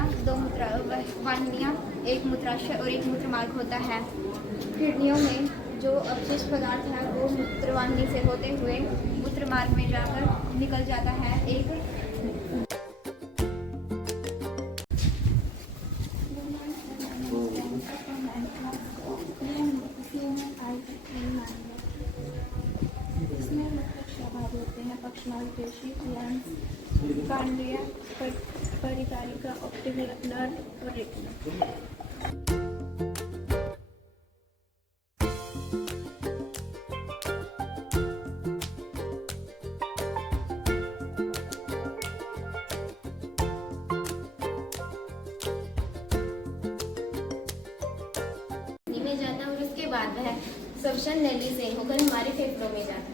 वाहिनियाँ, 2 मूत्रवाहिनियाँ, 1 मूत्राशय और 1 मूत्रमार्ग होता है। किडनियों में जो अपशिष्ट पदार्थ है वो मूत्रवाहिनी से होते हुए मूत्रमार्ग में जाकर निकल जाता है। इसमें मुख्य भाग होते हैं पक्षमार्गपेशी, कांडीय, परिचारिका, ऑप्टिक नर्व और रेटिना। में जाता है और उसके बाद वह श्वसन नली से होकर हमारे फेफड़ों में जाता है।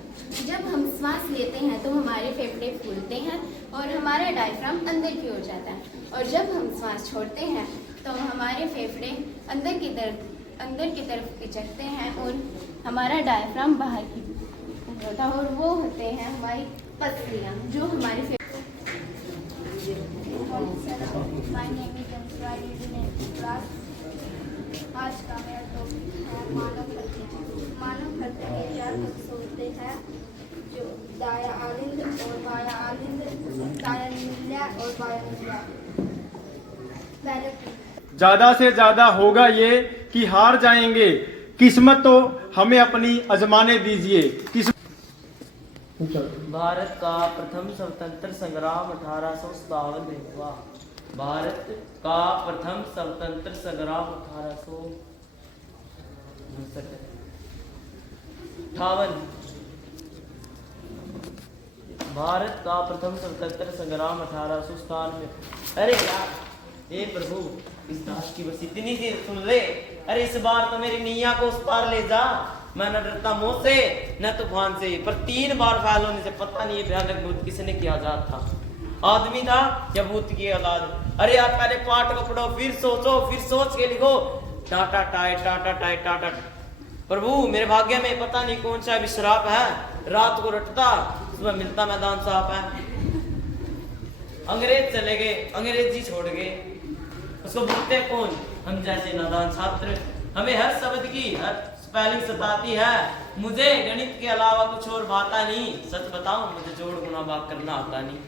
जब हम श्वास लेते हैं तो हमारे फेफड़े फूलते हैं और हमारा डायफ्राम अंदर की ओर जाता है, और जब हम श्वास छोड़ते हैं तो हमारे फेफड़े अंदर की तरफ पिचकते हैं और हमारा डायफ्राम बाहर की होता है, और वो होते हैं हमारी पसलियाँ जो हमारे आज का मेरा टॉपिक है मानव हृदय। मानव हृदय के 4 हिस्से होते हैं जो दाया आलिंद और बाया आलिंद, दाया निम्न और बाया निम्न। ज्यादा से ज्यादा होगा ये कि हार जाएंगे, किस्मत तो हमें अपनी आजमाने दीजिए। भारत का प्रथम स्वतंत्र संग्राम 1857 में हुआ। भारत का प्रथम स्वतंत्र संग्राम 1858। भारत का प्रथम स्वतंत्र संग्राम 1897। अरे यार, हे प्रभु, इस दास की बस इतनी सी सुन ले। अरे इस बार तो मेरी निया को उस पार ले जा। मैं न डरता मोह से न तूफान से, पर 3 बार फैल होने से पता नहीं भयानक भूत किसने किया जाता था, आदमी था या भूत की औलाद। अरे यार, पहले पाठ को पढ़ो, फिर सोचो, फिर सोच के लिखो। टाटा टाटा टाटा टाटा टाटा। प्रभु, मेरे भाग्य में पता नहीं कौन सा विश्राप है। रात को रटता, सुबह मिलता मैदान साफ है। अंग्रेज चले गए, अंग्रेजी छोड़ गए, उसको भूलते कौन? हम जैसे नादान छात्र। हमें हर शब्द की हर स्पेलिंग सताती है। मुझे गणित के अलावा कुछ और भाता नहीं। सच बताऊं, मुझे जोड़ गुणा भाग करना आता नहीं।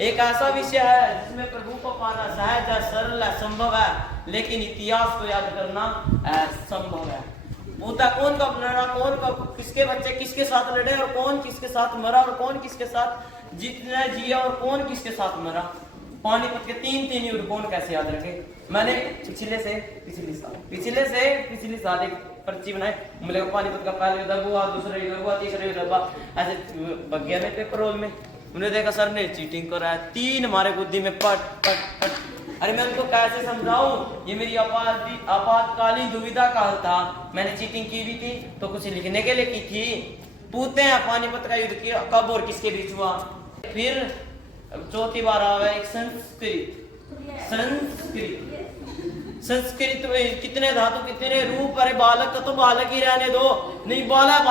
एक ऐसा विषय है जिसमें प्रभु को पाना सहज है, सरल है, संभव है, लेकिन इतिहास को याद करना असंभव है। पूता कौन कब लड़ा, कौन कब किसके बच्चे किसके साथ लड़े, और कौन किसके साथ मरा, और कौन किसके साथ जीतना जिया, और कौन किसके साथ मरा। पानीपत के 3 युद्ध कौन कैसे याद रखे। मैंने पिछले से पिछले साल एक पर्ची बनाई। मुझे पानीपत का पहला युद्ध हुआ, दूसरा युद्ध हुआ, तीसरा युद्ध हुआ, ऐसे बग्या में पेपर रोल में। उन्हें देखा सर ने चीटिंग कर रहा है, 3 हमारे बुद्धि में पट पट पट। अरे मैं उनको कैसे समझाऊं, ये मेरी आपातकालीन दुविधा काल था। मैंने चीटिंग की भी थी तो कुछ लिखने के लिए की थी। पूछते हैं पानीपत का युद्ध कब और किसके बीच हुआ। फिर चौथी बार आ गया एक संस्कृत में कितने धातु कितने रूप। अरे बालक का तो बालक ही रहने दो। नहीं बालक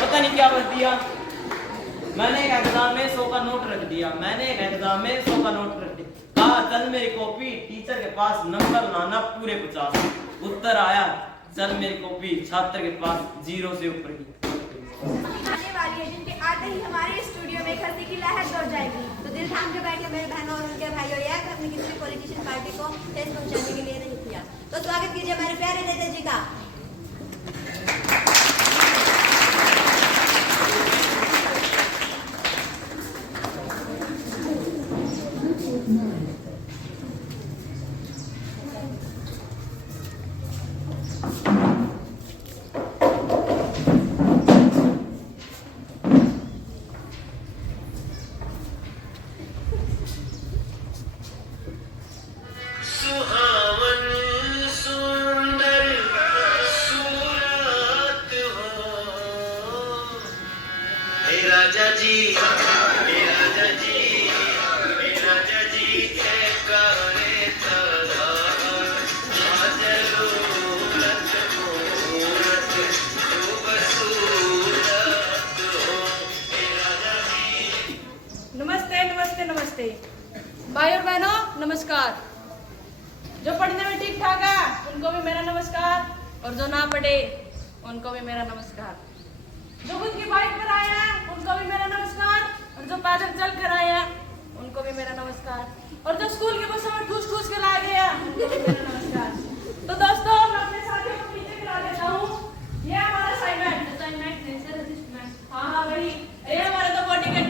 पता नहीं क्या बच दिया। मैंने एक एग्जाम में 100 का नोट रख दिया। कहा चल मेरी कॉपी, टीचर के पास नंबर लाना पूरे 50। उत्तर आया चल मेरी कॉपी, छात्र के पास 0 से ऊपर की। आने वाली है जिनके आते ही हमारे स्टूडियो में हंसी की लहर दौड़ जाएगी। तो दिल थाम के बैठे मेरे बहनों और उनके भाइयों, याद अपने किसी पॉलिटिशियन पार्टी को ठेस पहुंचाने के लिए नहीं किया। तो स्वागत कीजिए हमारे प्यारे नेता जी का। राजा जी नमस्ते नमस्ते नमस्ते। और जो ना पढ़े उनको भी मेरा नमस्कार। जो खुद की बाइक पर आए हैं उनको भी मेरा नमस्कार, और जो पैदल चल कर आए हैं उनको भी मेरा नमस्कार, और जो स्कूल के बसों में ठूस ठूस के ला गया उनको भी मेरा नमस्कार। तो दोस्तों मैं अपने साथियों को पीछे करा देता हूँ। ये हमारा असाइनमेंट नहीं सर, असिस्टेंट। हाँ वही, ये हमारा तो बॉडीगार्ड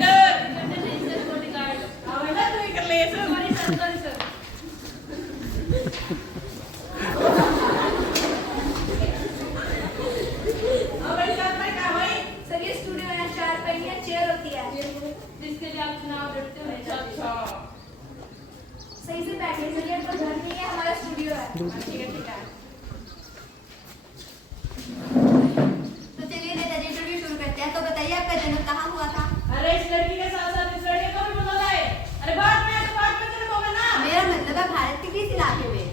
नहीं सर, बॉडीगार्ड। हाँ बेटा तू ही कर ले सर। Sorry sir. सर ये स्टूडियो है, 4 पहिया चेयर होती है जिसके लिए आप चुनाव लड़ते हो। अच्छा सही से बैठिए सर, ये तो घर नहीं है, हमारा स्टूडियो है। ठीक है। तो चलिए नेताजी इंटरव्यू शुरू करते हैं। तो बताइए आपका जन्म कहाँ हुआ था? अरे इस लड़की के साथ साथ इस लड़के को भी बता दे। अरे बात में तेरे को ना। मेरा मतलब है भारत के किस इलाके में?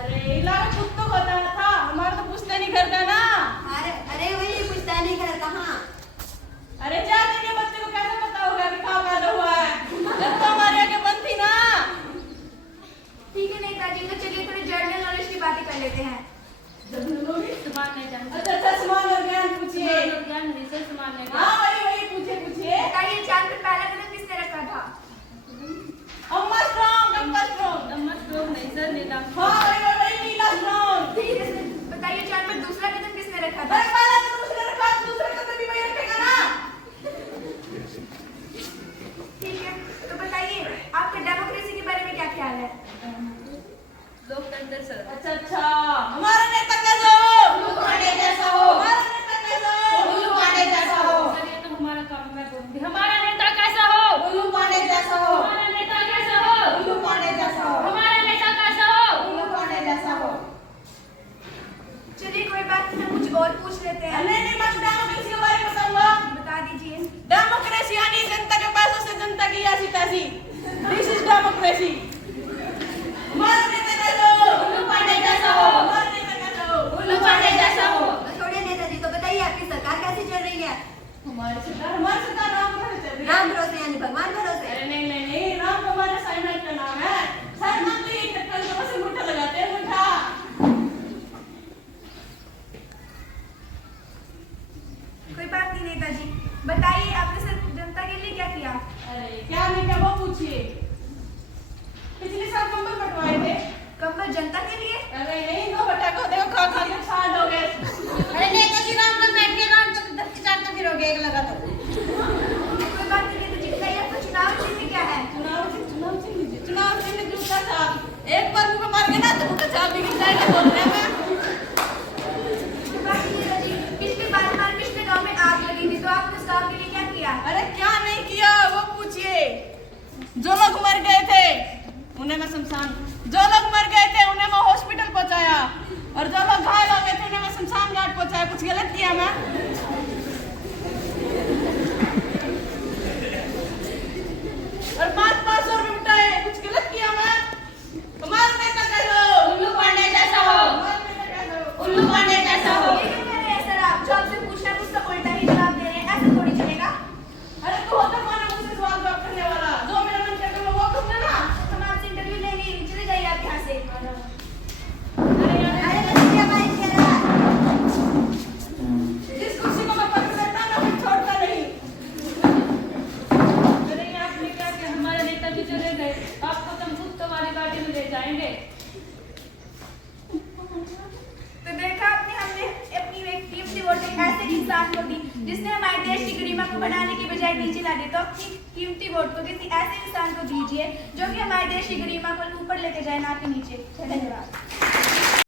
अरे इलाका खुद तो बताना था, हमारा तो पूछते नहीं करता ना। अरे वही पूछता नहीं कर कहाँ? अरे 4 दिन के बच्चे को कैसे पता होगा कि कहाँ पैदा हुआ है? जब तो हमारे आगे बंद थी ना। ठीक है नेताजी, तो चलिए थोड़ी जनरल नॉलेज की बातें कर लेते हैं। अच्छा समान और ज्ञान पूछिए। हाँ वही पूछिए। बताइए चांद पर पहला कदम किसने रखा था? अम्मा स्ट्रॉन्ग। हाँ वही नीला स्ट्रॉन्ग। ठीक है सर, बताइए चांद पर दूसरा कदम किसने रखा था? अरे पहला तो दूसरा रखा, दूसरा कदम भी वही रखेगा ना। ठीक है, तो बताइए आपका डेमोक्रेसी के बारे में क्या ख्याल है? लोकतंत्र सर। अच्छा हमारा नेता कैसा हो? उल्लू पांडे जैसा हो। हमारा नेता कैसा हो? उल्लू पांडे जैसा हो। सर ये तो हमारा काम है, मैं बोलूंगी। हमारा नेता कैसा हो? उल्लू पांडे जैसा हो। हमारा नेता कैसा हो? उल्लू पांडे जैसा हो। हमारा नेता कैसा हो? उल्लू पांडे जैसा हो। चलिए कोई बात नहीं, हम कुछ और पूछ लेते हैं। नहीं मैं डेमोक्रेसी के बारे में बताऊंगा। बता दीजिए। डेमोक्रेसी यानी जनता के पैसों से जनता की ऐसी तैसी। This is democracy. हमारा नेता कैसा हो? उल्लू पांडे जैसा हो। हमारा नेता कैसा हो? उल्लू पांडे जैसा हो। छोड़िए नेताजी, तो बताइए आपकी सरकार कैसी चल रही है? हमारी सरकार राम भरोसे चल रही है। राम भरोसे यानी भगवान भरोसे? अरे नहीं राम तो हमारे असाइनमेंट का नाम है। असाइनमेंट तो ये कल को बस मुट्ठा लगाते हैं, मुट्ठा। कोई बात नहीं नेताजी, बताइए आपने सिर्फ जनता के लिए क्या किया? अरे क्या नहीं क्या वो पूछिए। पिछले साल कंबल बंटवाए थे। कंबल जनता के लिए? अरे नहीं, 2 बटा को देखो खा खा के 60 हो गए। अरे नेताजी राम नाम बैठ के राम तक 10 4 फिर हो गया, एक लगा तो। कोई बात नहीं नेताजी, बताइए आपका चुनाव चिन्ह क्या है? चुनाव चिन्ह जूता छाप। एक बार मुंह पे मार के ना तो मुंह का छाप भी गिर जाएगा, बोल रहे हैं। कोई बात नहीं नेताजी, पिछले गांव में आग लगी थी, तो आपने उस गांव के लिए क्या किया? अरे क्या नहीं किया वो पूछिए। जो लोग मर गए थे उन्हें मैं हॉस्पिटल पहुंचाया, और जो लोग घायल हो गए थे उन्हें मैं शमशान घाट पहुंचाया। कुछ गलत किया मैं? और 500 रुपए उठाए, कुछ गलत किया मैं? हमारा नेता कैसा हो? उल्लू पांडे जैसा हो। हमारा नेता कैसा हो? उल्लू पांडे जैसा हो। ये क्या कह रहे हैं सर आप? जो आपसे पूछना है उसका उल्टा ही जवाब दे रहे हैं, ऐसे थोड़ी चलेगा। अरे तू होता कौन है मुझसे सवाल जवाब करने वाला? जो मेरा मन करता है वो करना ना। हम आपसे इंटरव्यू लेंगे, चले जाइए आप यहाँ से। जिस कुर्सी को मैं पकड़ लेता ना फिर छोड़ता नहीं। अरे आपने क्या कि हमारे नेताजी चले गए, आपको तो हम कुत्तों वाली गाड़ी में ले जाएंगे। तो देखा आपने, हमने अपनी एक कीमती वोट एक ऐसे इंसान को दी जिसने हमारे देश की गरिमा को बढ़ाने की बजाय नीचे ला दी। तो अपनी कीमती वोट को किसी ऐसे इंसान को दीजिए जो कि हमारे देश की गरिमा को ऊपर लेके जाए, ना कि नीचे। धन्यवाद।